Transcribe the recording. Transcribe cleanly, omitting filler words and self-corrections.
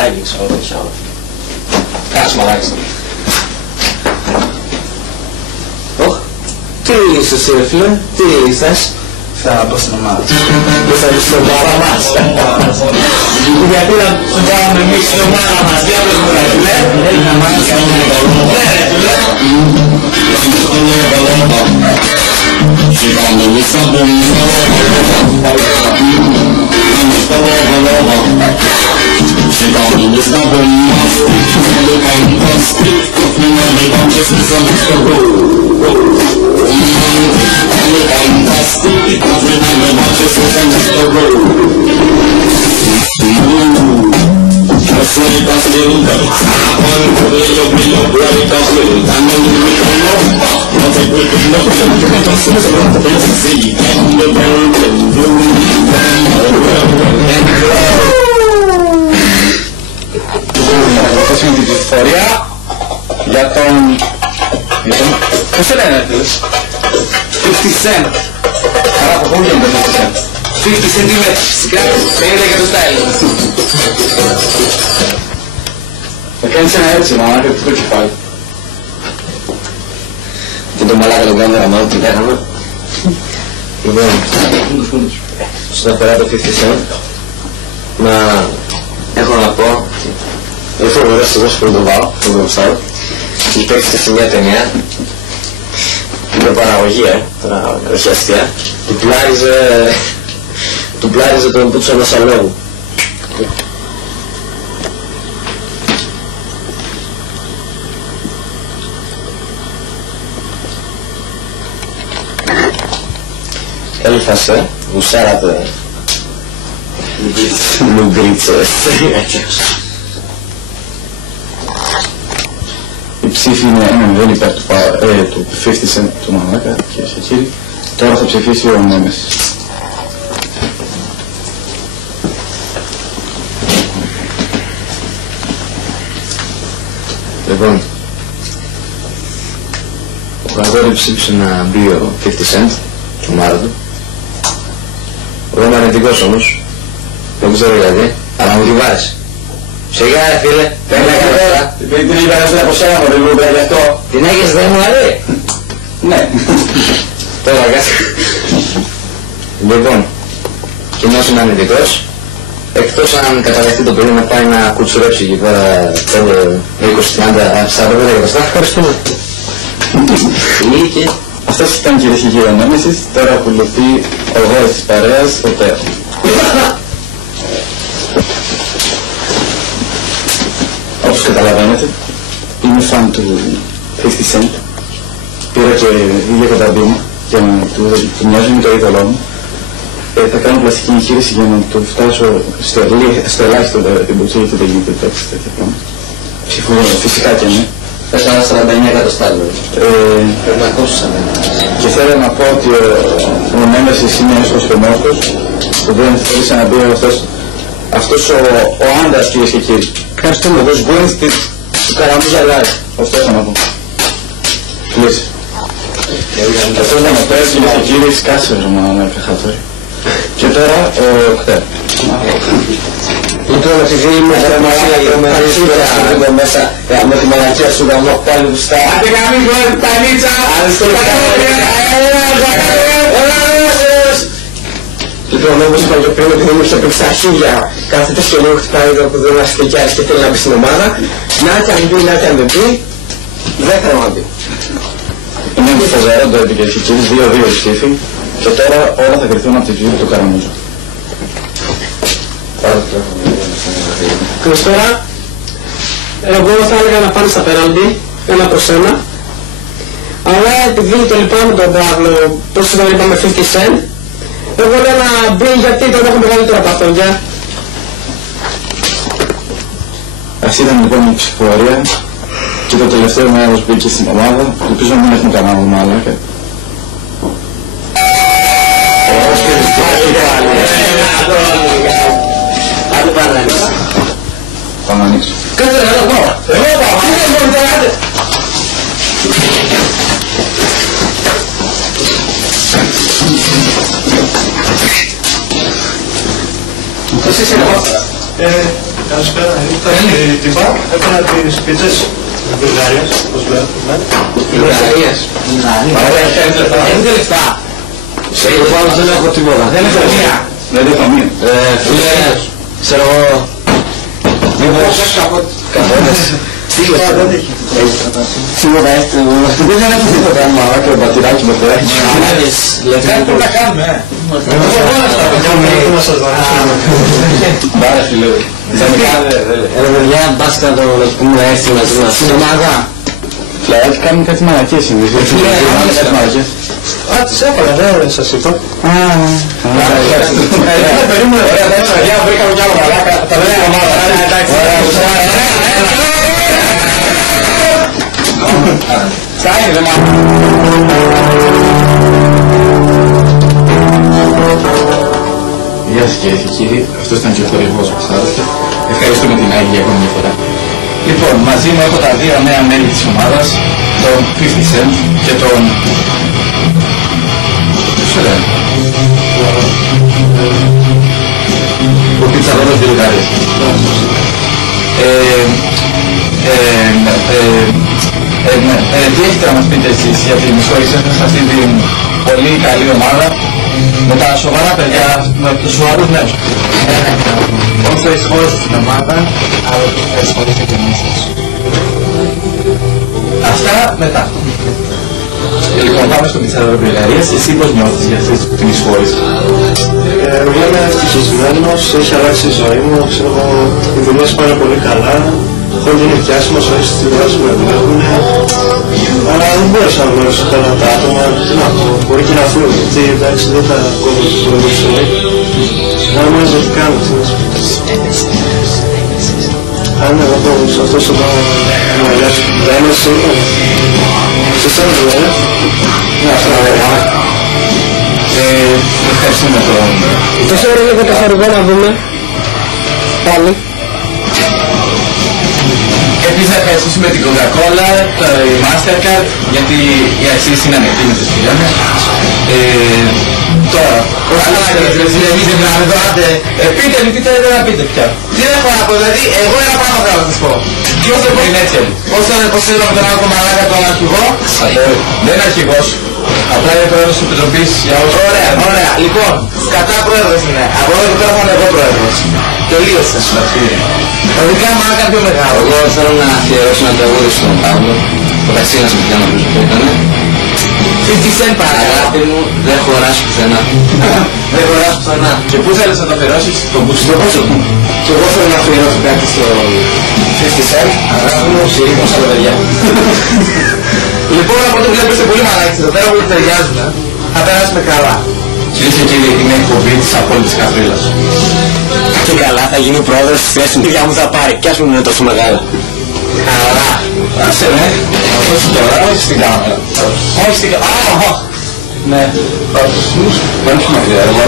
μαγαζιάκι, ξέρω τέτοια όλα. Κάτσε μαλάκι. Τι είσαι εσύ ρε φίλε, τι θες? Θα πω στην ομάδα. Δεν θα πεις στην ομάδα μας. Γιατί να πάμε εμείς στην ομάδα μας, τι άλλος μου ρε φίλε. Έλεινα μάτια και είναι καλό. Ναι ρε φίλε. Πώς είναι την ψηφοφορία για τον... Πώς σε λένε φίλες? 50 Cent. Καλά από πού γίνεται 50 Cent? 50 centimeters, φυσικά, 50 εκατοστά έλεγες. Θα κάνεις ένα έτσι μάνα και το κεφάλι. Και το μαλάκα τον κάμερα μάλλον τι κάναμε. Λοιπόν, όσον αφορά το 50 Cent, έχω να πω, δεν θέλω ωραίες στιγμές που το βάλω, που το γουστάρω. Υπήρξε σε μια ταινία, με παραγωγή, τώρα όχι αστεία, του πλάριζε τον πούτσο ενός αλόγου. Έλφασε, γουσάρατε λουγκρίτσες. Η ψήφη είναι 1-0 υπέρ του 50 Cent του μαλάκα, κυρίες και κύριοι. Τώρα θα ψηφίσει ο Νέμεσης. Λοιπόν, ο Γρηγόρη ψήφισε να μπει ο 50 Cent και ο Μάρα του. Εγώ είμαι αρνητικός όμως, δεν ξέρω γιατί, αλλά μου τη βάζει. Σιγά ρε φίλε, δεν έκανε τώρα. Την είπα να από σένα μωρέ Λούμπρα γι' αυτό. Την έχεις δεν μου αρέσει. Ναι. Τώρα κάτσε. Λοιπόν, κοινός είναι αρνητικός. Εκτός αν καταδεχτεί το παιδί να πάει να κουτσουρέψει εκεί πέρα 5, 20, 30, 45 εκατοστά. Ευχαριστούμε. Ή και... Αυτός ήταν κυρίες και κύριοι ο Νέμεσης, τώρα ακολουθεί ο γόρος της παρέας, ο Τέο. Όπως καταλαβαίνετε, είμαι φαν του 50 Cent. Πήρα και ίδια καταδύμα για να του μοιάζει με το είδωλό μου. Θα κάνω πλαστική εγχείρηση για να το φτάσω στο ελάχιστο τεμπούτσο, γιατί δεν γίνεται τέτοια πράγματα. Ψηφίζω φυσικά και ναι. Πες ένα 49 εκατοστά δηλαδή. Πρέπει να ακούσεις. Και θέλω να πω ότι ο Νέμεσης είναι έσχος και μόσχος που δεν θέλησε να μπει αυτός ο άντρας κυρίες και κύριοι. Ευχαριστούμε. Ο Γκουίνς του Καραμούζα Live. Αυτό θα να πω. Κλείσει. Αυτό ήταν ο Πέρας κυρίες και κύριοι σκάσε με καθατόρι. Και τώρα ο Κτέρ. Λοιπόν, επειδή είμαι μέσα με τη μαλακία σου να μου πάλι γουστά. Άντε καμή φορά τα νίτσα! Λοιπόν, όπως είπα και πριν, επειδή μου είχε πει στα χίλια κάθετος και λίγο χτυπάει εδώ που δεν μας στεκιάζει και θέλει να μπει στην ομάδα. Να και αν μπει, να και αν δεν μπει, δεν θέλω να μπει. Είναι φοβερό το κυρίες και κύριοι, 2-2 ψήφοι. Και τώρα όλα θα κρυθούν από τη ψήφη του Καραμούζα. Καλησπέρα. Εγώ θα έλεγα να πάνε στα πέναλτι, 1-1. Αλλά επειδή το λυπάμαι τον Παύλο, πώς δεν είπαμε 50 Cent, εγώ λέω να μπει γιατί τον έχω μεγαλύτερο από αυτόν, γεια. Αυτή ήταν λοιπόν η ψηφοφορία και το τελευταίο μέρος μπήκε στην ομάδα. Ελπίζω να μην έχουμε κανένα μαλάκα. Άντε πάνε να ανοίξει. Πάμε να ανοίξω. Κάτσε ρε, εγώ πάω. Εγώ πάω. Τι δεν μπορείτε να κάνετε. Εσύ είσαι εγώ. Καλησπέρα, ήρθα την ΠΑΚ, έκανα τις πίτσες της Βουλγαρίας, πώς βλέπουμε. Βουλγαρίας. Έχετε λεφτά. Σε πάνω δεν έχω τίποτα. Δεν έχω μία. Δεν έχω μία. Φίλε, ξέρω εγώ. Μήπως καπότες. Τίποτα δεν έχει. Τίποτα έχετε. Δεν έχω τίποτα. Μαλά και μπατηράκι με χωράκι. Λεφτά πρέπει να κάνουμε. Μπάρα φίλε. Ρε παιδιά, μπάσκα το πούμε να έρθει μαζί μας. Είναι ομάδα. Φλαράκι κάνουν κάτι μαλακές εμείς. Κάτι μαλακές. Α, τις έφαγα, δεν σας είπα. Περίμενε, ωραία, εντάξει, παιδιά, βρήκαμε κι άλλο μαλάκα. Τα λέμε ομάδα, εντάξει. Στάχει, δεν μάθω. Γεια σας κυρίες και κύριοι, αυτός ήταν και ο χορηγός μας άρρωστα. Ευχαριστούμε την Άγη για ακόμη μια φορά. Λοιπόν, μαζί μου έχω τα δύο νέα μέλη της ομάδας, τον 50 Cent και τον... Ποιος λένε? Ο πιτσαδόρος Βιλγάρης. Τι έχετε να μας πείτε εσείς για την εισχώρησή σας σε αυτή την πολύ καλή ομάδα με τα σοβαρά παιδιά, με τους σοβαρούς νέους? Όσο εισχώρησε στην ομάδα, αλλά θα εισχωρήσει και εμείς σας. Αυτά μετά. Λοιπόν, πάμε στο πιτσαδόρο Βουλγαρίας. Εσύ πώς νιώθεις για αυτή την εισχώρηση? Εγώ είμαι ευτυχισμένος, έχει αλλάξει η ζωή μου, ξέρω εγώ, οι δουλειές πάνε πολύ καλά. Έχω γίνει φτιάσιμος, όχι στη βάση με δουλεύουν. Αλλά δεν μπορούσα να γνωρίσω καλά τα άτομα, τι να πω, μπορεί και να φύγω, γιατί εντάξει δεν θα κόβω το πολύ ζωή. Αλλά μόνο δεν τι κάνω, τι να σου πω. Αν εγώ πω, σε αυτός εδώ να αλλάξει που θα είμαι σίγουρο. Σε σένα δηλαδή. Ναι, αυτό να λέω. Ευχαριστούμε τον... Τόσο ώρα λίγο το χορηγό να δούμε. Πάλι. Επίσης να ευχαριστήσουμε την Coca-Cola, η Mastercard, γιατί οι αξίες είναι ανεκτήμητες πηγαίνουν. Τώρα, πώς θα εμείς δεν μιλάμε τώρα, πείτε μου τι θέλετε να πείτε πια. Τι έχω να πω, δηλαδή εγώ ένα πράγμα θέλω να σας πω. Ποιος δεν είναι έτσι. Πώς θέλω με τον άλλο μαλάκα τον αρχηγό. Δεν είναι αρχηγός. Απλά είναι πρόεδρος της Επιτροπής για όσους... Ωραία, ωραία. Λοιπόν, κατά πρόεδρος είναι. Από εδώ και πέρα θα είμαι εγώ πρόεδρος. Τελείωσε. Τα δικά μου είναι κάποιο μεγάλο. Εγώ θέλω να αφιερώσω ένα τραγούδι στον Παύλο. Το Κασίνας με πιάνω πίσω που ήτανε. 50 Cent παραγάπη μου, δεν χωράς πουθενά. Δεν χωράς πουθενά. Και πού θέλεις να το αφιερώσεις? Στον Μπούτσο. Στο πόσο. Και εγώ θέλω να αφιερώσω κάτι στο 50 Cent. Αγάπη μου, συρρήγμωσα τα παιδιά. Λοιπόν, από ό,τι βλέπετε είστε πολύ μαλάκες εδώ πέρα που ταιριάζουν. Θα περάσουμε καλά. Κυρίες και κύριοι, είναι εκπομπή της απόλυτης καφρίλας. Και καλά, θα γίνει ο πρόεδρος της θέσης μου. Τι μου θα πάρει, κι ας μου είναι τόσο μεγάλα. Καλά. Άσε με, αυτό τώρα, όχι στην κάμερα. Όχι στην κάμερα. Ναι. Δεν έχει μακριά, εγώ.